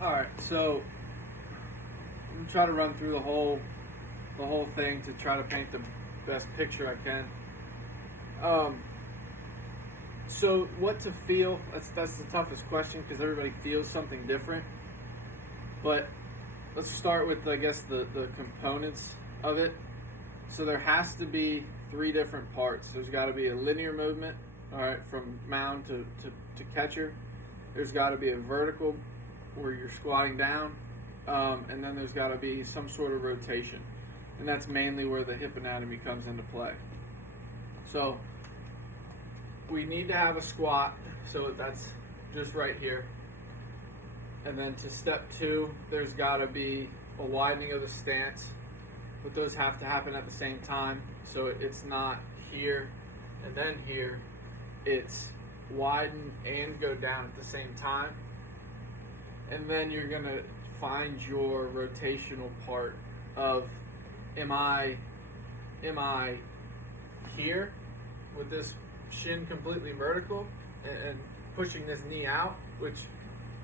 All right, so I'm gonna try to run through the whole thing to try to paint the best picture I can. Um, so what to feel? That's the toughest question because everybody feels something different. But let's start with I guess the components of it. So there has to be three different parts. There's got to be a linear movement, all right, from mound to catcher. There's got to be a vertical where you're squatting down, and then there's got to be some sort of rotation, and that's mainly where the hip anatomy comes into play. So we need to have a squat, so that's just right here. And then to step two, there's got to be a widening of the stance, but those have to happen at the same time. So it's not here and then here. It's widen and go down at the same time. And then you're going to find your rotational part of am I here with this shin completely vertical and pushing this knee out, which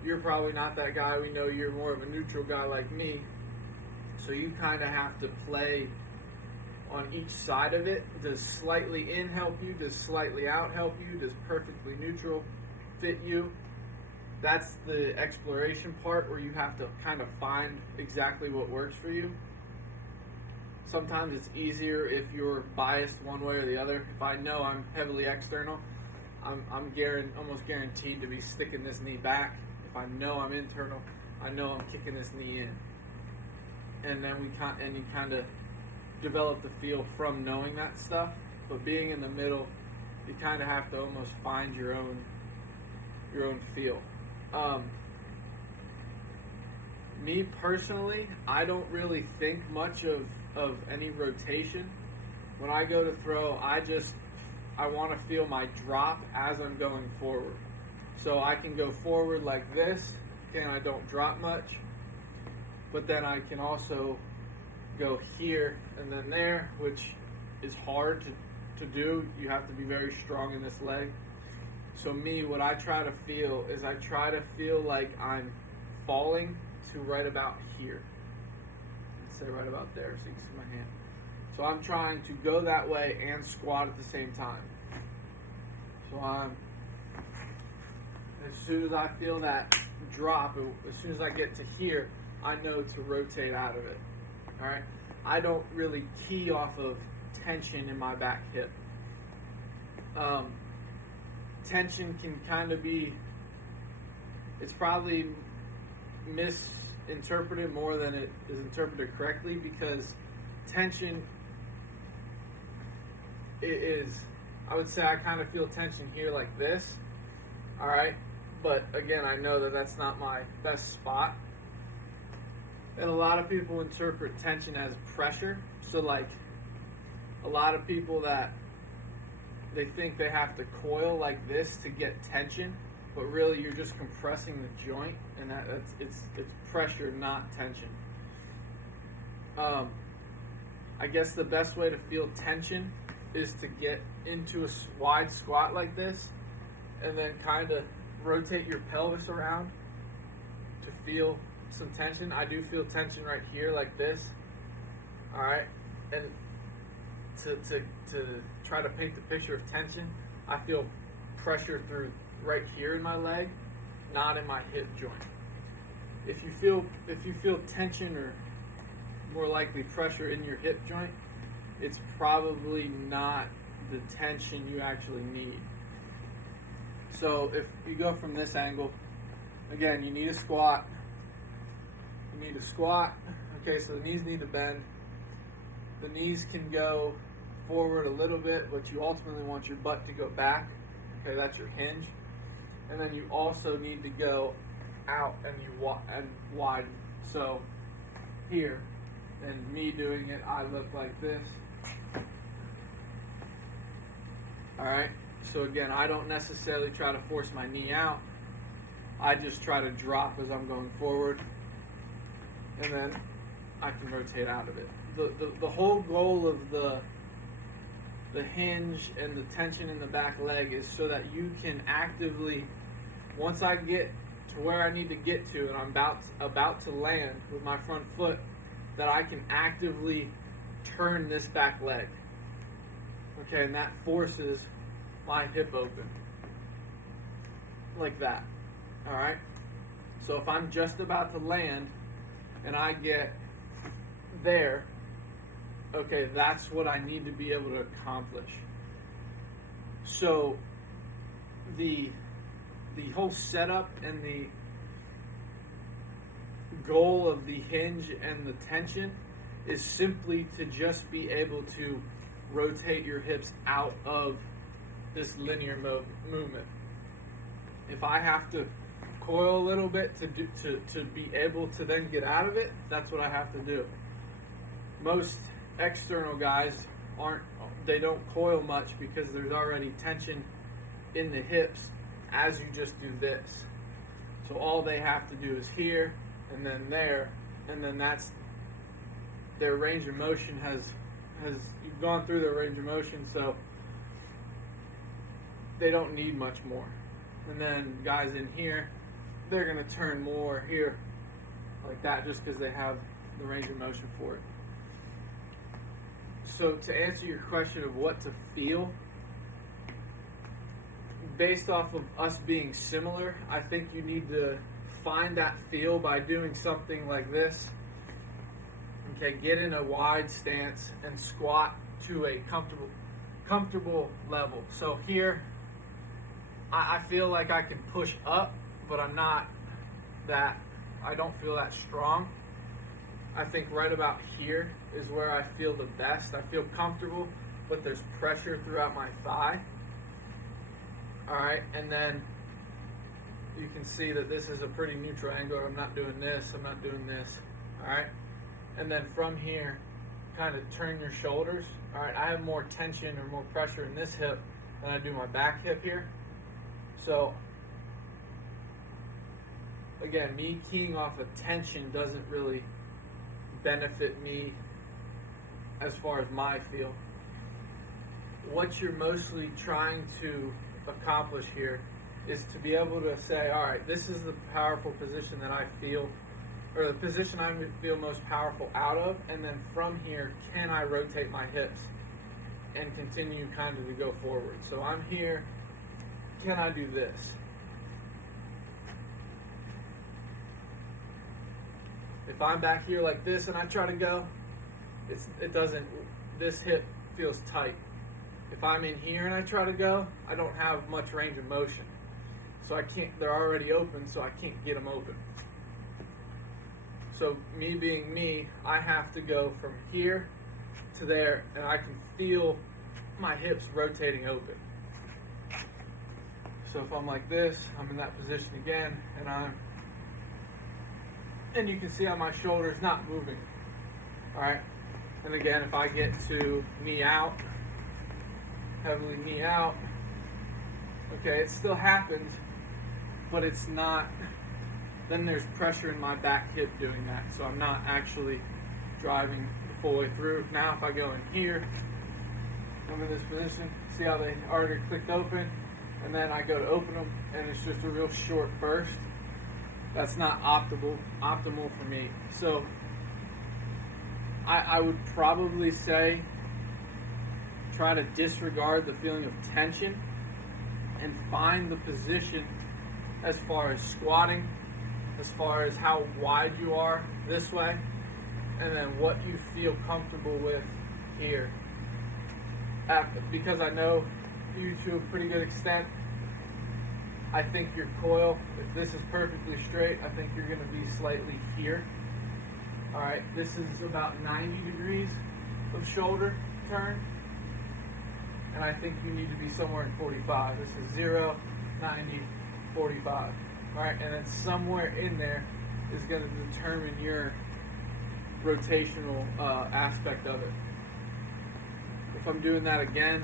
you're probably not that guy. We know you're more of a neutral guy like me. So you kind of have to play on each side of it. Does slightly in help you? Does slightly out help you? Does perfectly neutral fit you? That's the exploration part where you have to kind of find exactly what works for you. Sometimes it's easier if you're biased one way or the other. If I know I'm heavily external, I'm almost guaranteed to be sticking this knee back. If I know I'm internal, I know I'm kicking this knee in. And then you kind of develop the feel from knowing that stuff. But being in the middle, you kind of have to almost find your own feel. Me personally, I don't really think much of any rotation. When I go to throw, I want to feel my drop as I'm going forward. So I can go forward like this, and I don't drop much. But then I can also go here and then there, which is hard to do. You have to be very strong in this leg. So me, what I try to feel is I try to feel like I'm falling to right about here. Let's say right about there so you can see my hand. So I'm trying to go that way and squat at the same time. So as soon as I feel that drop, as soon as I get to here, I know to rotate out of it. All right. I don't really key off of tension in my back hip. Tension can kind of be, it's probably misinterpreted more than it is interpreted correctly, because tension is, I would say I kind of feel tension here like this. All right. But again, I know that that's not my best spot. And a lot of people interpret tension as pressure. So like a lot of people that they think they have to coil like this to get tension, but really you're just compressing the joint, and it's pressure, not tension. I guess the best way to feel tension is to get into a wide squat like this, and then kind of rotate your pelvis around to feel some tension. I do feel tension right here like this. All right. And to try to paint the picture of tension, I feel pressure through right here in my leg, not in my hip joint. If you feel tension, or more likely pressure in your hip joint, it's probably not the tension you actually need. So if you go from this angle, again, you need a squat. You need a squat. Okay, so the knees need to bend. The knees can go forward a little bit, but you ultimately want your butt to go back. Okay, that's your hinge. And then you also need to go out and widen. So here, and me doing it, I look like this. All right. So again, I don't necessarily try to force my knee out. I just try to drop as I'm going forward, and then I can rotate out of it. The whole goal of the hinge and the tension in the back leg is so that you can actively, once I get to where I need to get to, and I'm about to land with my front foot, that I can actively turn this back leg. Okay, and that forces my hip open. Like that. Alright? So if I'm just about to land and I get there, okay, that's what I need to be able to accomplish. So the whole setup and the goal of the hinge and the tension is simply to just be able to rotate your hips out of this linear movement. If I have to coil a little bit to be able to then get out of it, that's what I have to do. Most external guys don't coil much because there's already tension in the hips as you just do this. So all they have to do is here and then there, and then that's their range of motion has you've gone through their range of motion, so they don't need much more. And then guys in here, they're going to turn more here like that just because they have the range of motion for it. So to answer your question of what to feel, based off of us being similar, I think you need to find that feel by doing something like this. Okay, get in a wide stance and squat to a comfortable level. So here, I feel like I can push up, but I don't feel that strong. I think right about here is where I feel the best. I feel comfortable, but there's pressure throughout my thigh. Alright, and then you can see that this is a pretty neutral angle. I'm not doing this, I'm not doing this. Alright, and then from here, kind of turn your shoulders. Alright, I have more tension or more pressure in this hip than I do my back hip here. So, again, me keying off of tension doesn't really benefit me as far as my feel. What you're mostly trying to accomplish here is to be able to say, all right, this is the powerful position that I feel, or the position I feel most powerful out of, and then from here, can I rotate my hips and continue kind of to go forward? So I'm here, can I do this? If I'm back here like this and I try to go, this hip feels tight. If I'm in here and I try to go, I don't have much range of motion. So I can't, they're already open, so I can't get them open. So me being me, I have to go from here to there, and I can feel my hips rotating open. So if I'm like this, I'm in that position again, and you can see how my shoulder's not moving. Alright, and again, if I get to knee out, heavily knee out, okay, it still happens, but it's not, then there's pressure in my back hip doing that, so I'm not actually driving the full way through. Now if I go in here, I'm in this position, see how they already clicked open, and then I go to open them, and it's just a real short burst. That's not optimal for me. So I would probably say try to disregard the feeling of tension and find the position as far as squatting, as far as how wide you are this way, and then what you feel comfortable with here. Because I know you to a pretty good extent, I think your coil, if this is perfectly straight, I think you're going to be slightly here. Alright, this is about 90 degrees of shoulder turn, and I think you need to be somewhere in 45. This is 0, 90, 45. Alright, and then somewhere in there is going to determine your rotational aspect of it. If I'm doing that again,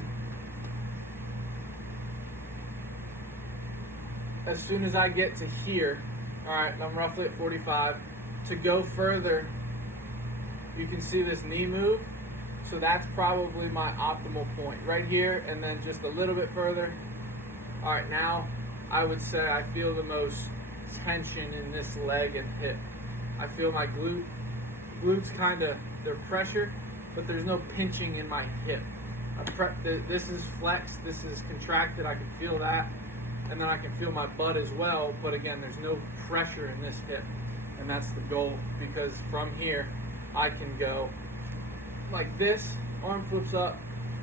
as soon as I get to here, alright, I'm roughly at 45, to go further, you can see this knee move, so that's probably my optimal point, right here, and then just a little bit further. Alright, now I would say I feel the most tension in this leg and hip. I feel my glutes kind of, they're pressure, but there's no pinching in my hip. This is flexed, this is contracted, I can feel that, and then I can feel my butt as well, but again, there's no pressure in this hip, and that's the goal, because from here, I can go like this, arm flips up,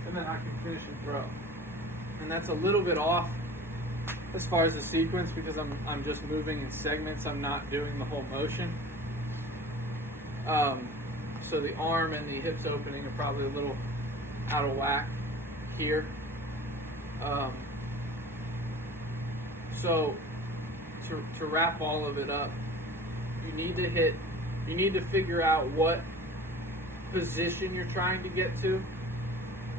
and then I can finish and throw. And that's a little bit off as far as the sequence, because I'm just moving in segments, I'm not doing the whole motion. So the arm and the hips opening are probably a little out of whack here. So to wrap all of it up, you need to figure out what position you're trying to get to,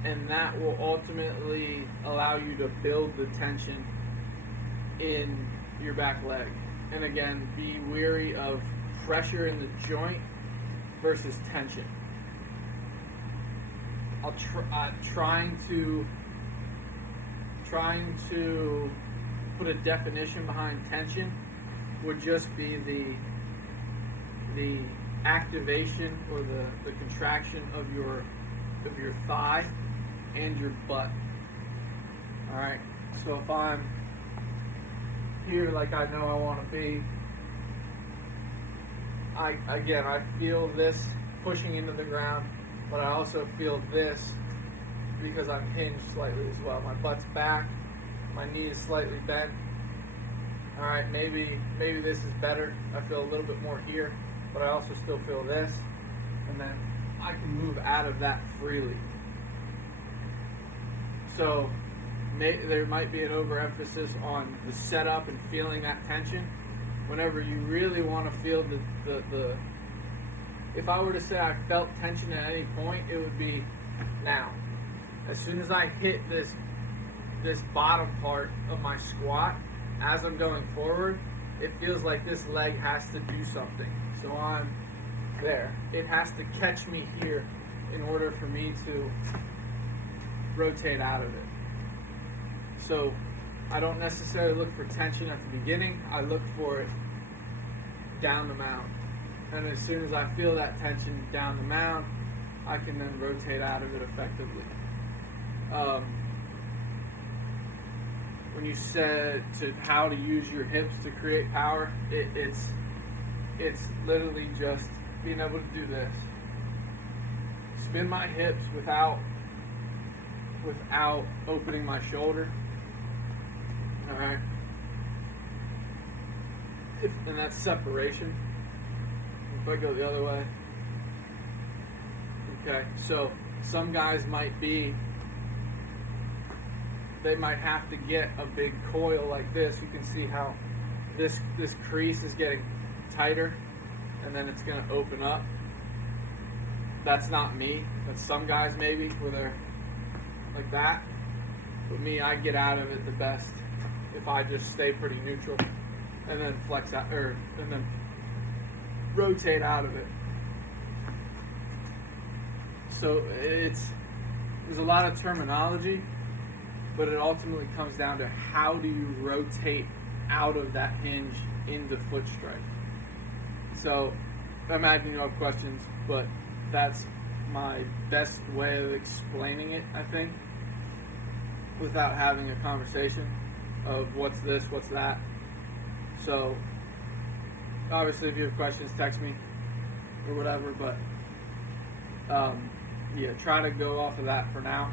and that will ultimately allow you to build the tension in your back leg. And again, be wary of pressure in the joint versus tension. Trying to put a definition behind tension would just be the activation or the contraction of your thigh and your butt. All right. So if I'm here like I know I want to be, I feel this pushing into the ground, but I also feel this because I'm hinged slightly as well. My butt's back, my knee is slightly bent. All right, maybe this is better. I feel a little bit more here, but I also still feel this, and then I can move out of that freely. So there might be an overemphasis on the setup and feeling that tension. Whenever you really want to feel the if I were to say I felt tension at any point, it would be now. As soon as I hit this bottom part of my squat, as I'm going forward, it feels like this leg has to do something. So I'm there. It has to catch me here in order for me to rotate out of it. So I don't necessarily look for tension at the beginning. I look for it down the mound. And as soon as I feel that tension down the mound, I can then rotate out of it effectively. When you said to how to use your hips to create power, it's literally just being able to do this. Spin my hips without opening my shoulder. All right. And that's separation. If I go the other way. Okay, so some guys they might have to get a big coil like this. You can see how this crease is getting tighter, and then it's going to open up. That's not me. That's some guys maybe where they're like that. But me, I get out of it the best if I just stay pretty neutral and then flex out, and then rotate out of it. So there's a lot of terminology, but it ultimately comes down to how do you rotate out of that hinge into foot strike. So I imagine you have questions, but that's my best way of explaining it, I think, without having a conversation of what's this, what's that. So obviously if you have questions, text me or whatever, but try to go off of that for now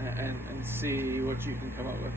and see what you can come up with.